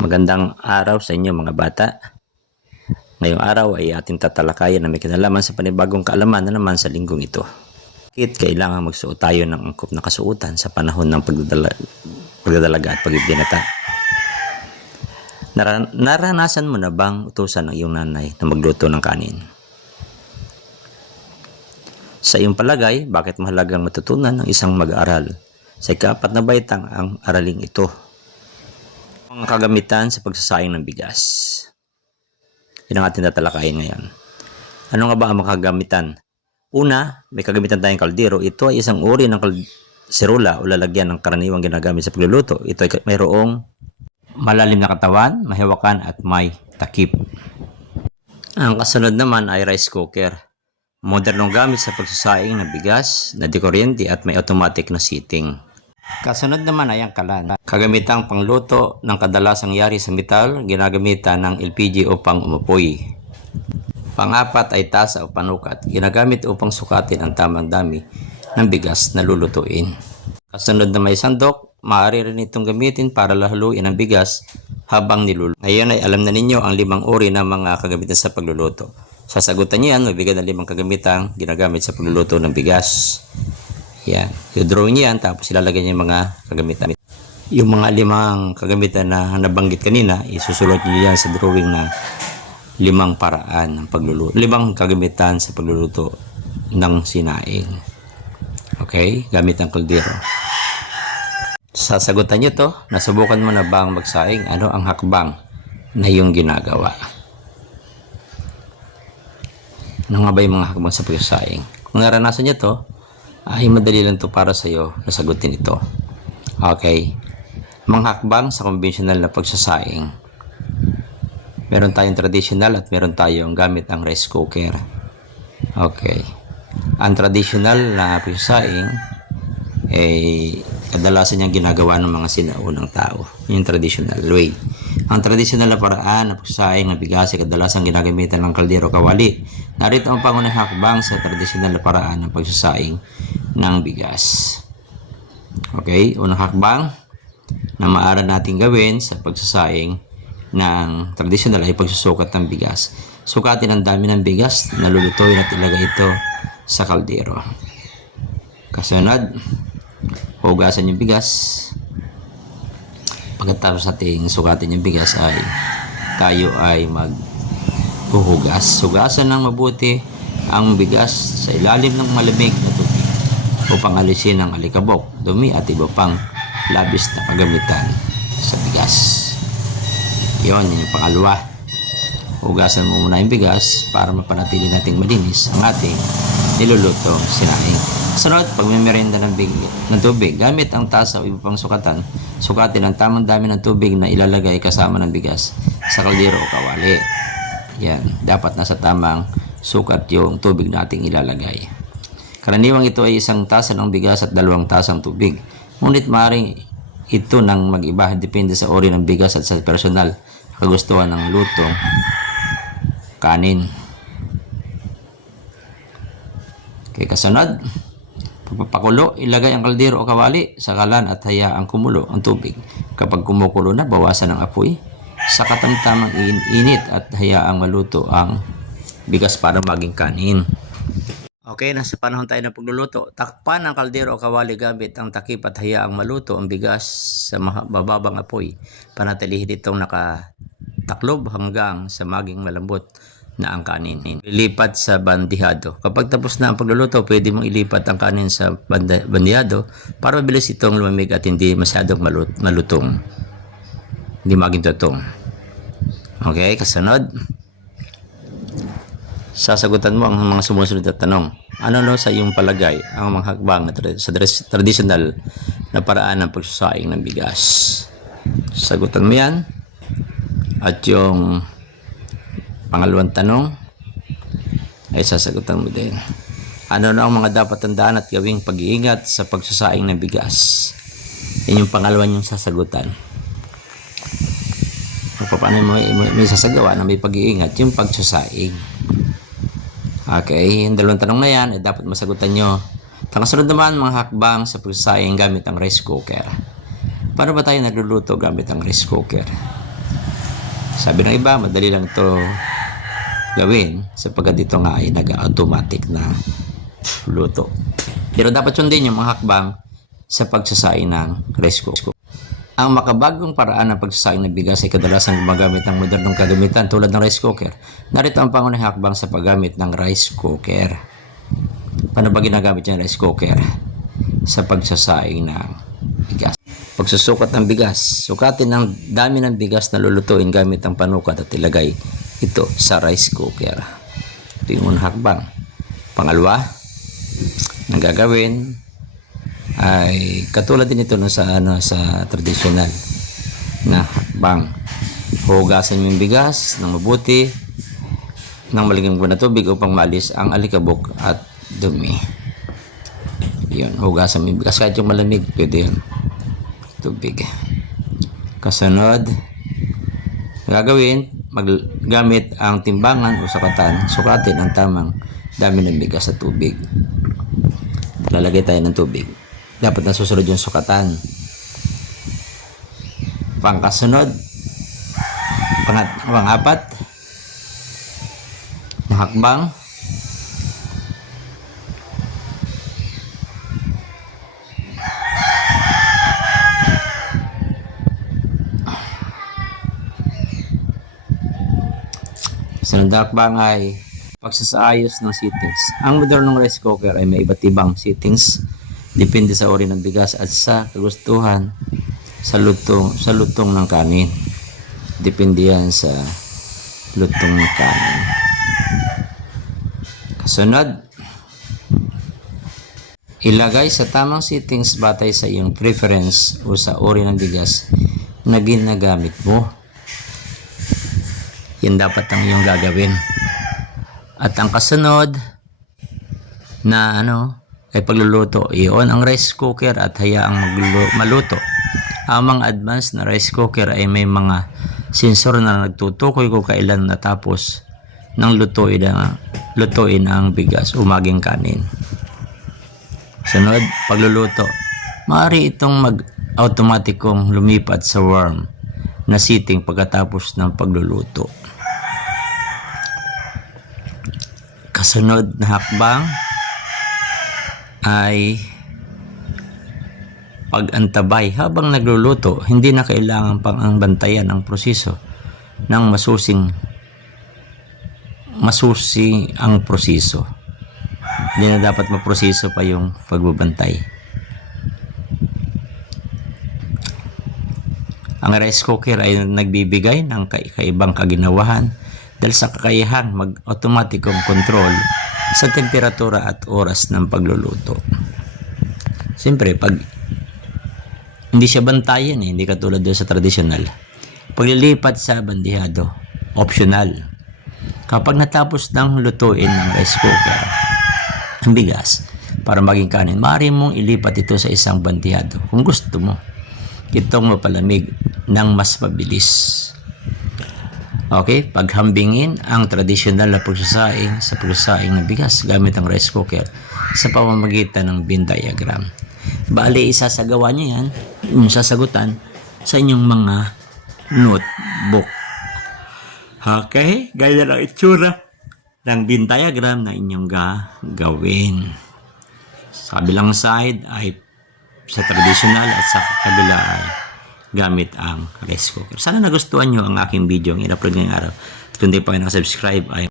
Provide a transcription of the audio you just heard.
Magandang araw sa inyo mga bata. Ngayong araw ay ating tatalakayan na may kinalaman sa panibagong kaalaman na naman sa linggong ito. Bakit kailangan magsuot tayo ng angkop na kasuotan sa panahon ng pagdadala, pagdadalaga at pagbibinata? Nara- naranasan mo na bang utusan ng iyong nanay na magluto ng kanin? Sa iyong palagay, bakit mahalagang matutunan ng isang mag-aaral? Sa ikapat na baitang ang araling ito mga kagamitan sa pagsasayang ng bigas. Yun ang ating tatalakayin ngayon. Ano nga ba ang mga kagamitan? Una, may kagamitan tayong kaldero. Ito ay isang uri ng serula o lalagyan ng karaniwang ginagamit sa pagluluto. Ito ay mayroong malalim na katawan, mahiwakan at may takip. Ang kasunod naman ay rice cooker. Modernong gamit sa pagsasaing ng bigas na dekuryente at may automatic na seating. Kasunod naman ay ang kalan. Kagamitang pangluto ng kadalasang yari sa metal, ginagamitan ng LPG upang umupoy. Pangapat ay tasa o panukat, ginagamit upang sukatin ang tamang dami ng bigas na lulutuin. Kasunod na may sandok, maaari rin itong gamitin para lahaluin ang bigas habang niluluto. Ngayon ay alam na ninyo ang limang uri ng mga kagamitan sa pagluluto. Sasagutan niyo yan, mabigyan ng limang kagamitang ginagamit sa pagluluto ng bigas. Yan. I-drawing niyo yan, tapos ilalagay niyo yung mga kagamitan. Yung mga limang kagamitan na nabanggit kanina, isusulot niyo yan sa drawing na limang paraan ng pagluluto. Limang kagamitan sa pagluluto ng sinaing. Okay? Gamit ang kaldero. Sasagutan niyo to, nasubukan mo na bang magsaing? Ano ang hakbang na iyong ginagawa? Ano nga ba yung mga hakbang sa pagsasaing? Kung naranasan niyo to, ay madali lang to para sa iyo nasagutin ito. Okay. Mga hakbang sa conventional na pagsasaing. Meron tayong traditional at meron tayong gamit ang rice cooker. Okay. Ang traditional na pagsasaing ay kadalasan niyang ginagawa ng mga sinaunang tao. Yung traditional way. Ang traditional na paraan na pagsasaing ng bigas ay kadalasan ginagamitan ng kaldero kawali. Narito ang pangunahing hakbang sa traditional na paraan ng pagsasaing ng bigas. Okay, unang hakbang na maaari natin gawin sa pagsasaing ng traditional ay pagsusukat ng bigas. Sukatin ang dami ng bigas na lulutuin at ilagay ito sa kaldero. Kasunod, hugasan yung bigas. Pagkatapos nating sukatin yung bigas ay tayo ay mag huhugas. Hugasan ng mabuti ang bigas sa ilalim ng malamig na upang alisin ang alikabok, dumi at iba pang labis na kagamitan sa bigas. Yon, yun yung pangalawa. Hugasan mo muna yung bigas para mapanatili nating malinis ang ating nilulutong sinaing. Sunod, pag may merienda ng, big, ng tubig, gamit ang tasa o iba pang sukatan, sukatin ang tamang dami ng tubig na ilalagay kasama ng bigas sa kaldero o kawali. Yan, dapat nasa tamang sukat yung tubig nating ilalagay. Karaniwang ito ay isang tasa ng bigas at dalawang tasang tubig. Ngunit maaaring ito nang mag-iba depende sa ori ng bigas at sa personal kagustuhan ng lutong kanin. Okay, kasunod. Pagpapakulo, ilagay ang kaldero o kawali sa kalan at hayaang kumulo ang tubig. Kapag kumukulo na, bawasan ang apoy sa katamtamang in- init at hayaang maluto ang bigas para maging kanin. Okay, nasa panahon tayo ng pagluluto. Takpan ang kaldero o kawali gamit ang takip at hayaang maluto ang bigas sa bababang apoy. Panatilihin itong nakataklob hanggang sa maging malambot na ang kanin. Ilipat sa bandihado. Kapag tapos na ang pagluluto, pwede mong ilipat ang kanin sa bandihado para mabilis itong lumamig at hindi masyadong malut- malutong. Hindi maging tutong. Okay, kasunod. Sasagutan mo ang mga sumusunod na tanong. Ano no sa iyong palagay ang mga hakbang na tra- sa tra- traditional na paraan ng pagsasaing ng bigas? Sagutan mo yan. At yung pangalawang tanong ay sasagutan mo din. Ano na ang mga dapat tandaan at gawing pag-iingat sa pagsasaing ng bigas? Yan yung pangalawang yung sasagutan. Kung paano mo may, may sasagawa na may pag-iingat yung pagsasaing. Okay, yung dalawang tanong na yan, eh, dapat masagutan nyo. Ang kasunod naman, mga hakbang sa pagsasaing gamit ang rice cooker. Paano ba tayo nagluluto gamit ang rice cooker? Sabi ng iba, madali lang ito gawin sapagkat ito nga ay nag-automatic na luto. Pero dapat sundin yung mga hakbang sa pagsasaing ng rice cooker. Ang makabagong paraan ng pagsasaing ng bigas ay kadalasan gumagamit ng modernong kagamitan tulad ng rice cooker. Narito ang pangunahing hakbang sa paggamit ng rice cooker. Paano ba ginagamit yung rice cooker? Sa pagsasaing ng bigas. Pagsusukat ng bigas. Sukatin ang dami ng bigas na lulutuin gamit ang panukat at ilagay ito sa rice cooker. Ito yung hakbang. Pangalawa, ang gagawin ay katulad din ito no, sa ano sa traditional na hakbang. Hugasan yung bigas ng mabuti ng maligam na tubig upang maalis ang alikabok at dumi. Yun, hugasan mo yung bigas kahit yung malamig, pwede yun. Tubig. Kasunod, gagawin, maggamit ang timbangan o sakatan, sukatin ang tamang dami ng bigas sa tubig. Lalagay tayo ng tubig. Dapat na susunod yung sukatan. Pangkasunod, pangat, pangapat, mahakbang, Sunod na hakbang ay pagsasaayos ng settings. Ang modernong rice cooker ay may iba't ibang settings depende sa uri ng bigas at sa kagustuhan sa lutong sa lutong ng kanin. Depende yan sa lutong ng kanin. Kasunod, ilagay sa tamang settings batay sa iyong preference o sa uri ng bigas na ginagamit mo. Yan dapat ang iyong gagawin. At ang kasunod na ano ay pagluluto, iyon ang rice cooker at hayaang maluto. Ang mga advanced na rice cooker ay may mga sensor na nagtutukoy kung kailan natapos ng lutuin ang, lutuin ang bigas o maging kanin. Sunod, pagluluto. Maaari itong mag-automatikong lumipat sa warm na setting pagkatapos ng pagluluto. Kasunod na hakbang ay pag-antabay habang nagluluto, hindi na kailangan pang ang bantayan ang proseso ng masusing masusi ang proseso. Hindi na dapat maproseso pa yung pagbabantay. Ang rice cooker ay nagbibigay ng kaibang kaginawahan dahil sa kakayahang mag-automatikong control sa temperatura at oras ng pagluluto. Siyempre, pag hindi siya bantayan eh, hindi katulad doon sa traditional. Paglilipat sa bandihado, optional. Kapag natapos ng lutuin ng rice cooker, ang bigas, para maging kanin, maaari mong ilipat ito sa isang bandihado kung gusto mo. Itong mapalamig ng mas mabilis. Okay, paghambingin ang tradisyonal na pagsasaing sa pagsasaing ng bigas gamit ang rice cooker sa pamamagitan ng Venn diagram. Bali, isasagawa niyo yan, yung sasagutan sa inyong mga notebook. Okay, gaya lang itsura ng Venn diagram na inyong gagawin. Sa kabilang side ay sa traditional at sa kabila ay gamit ang rice cooker. Sana nagustuhan nyo ang aking video ang in-upload ngayong araw. At kung di pa kayo nakasubscribe ay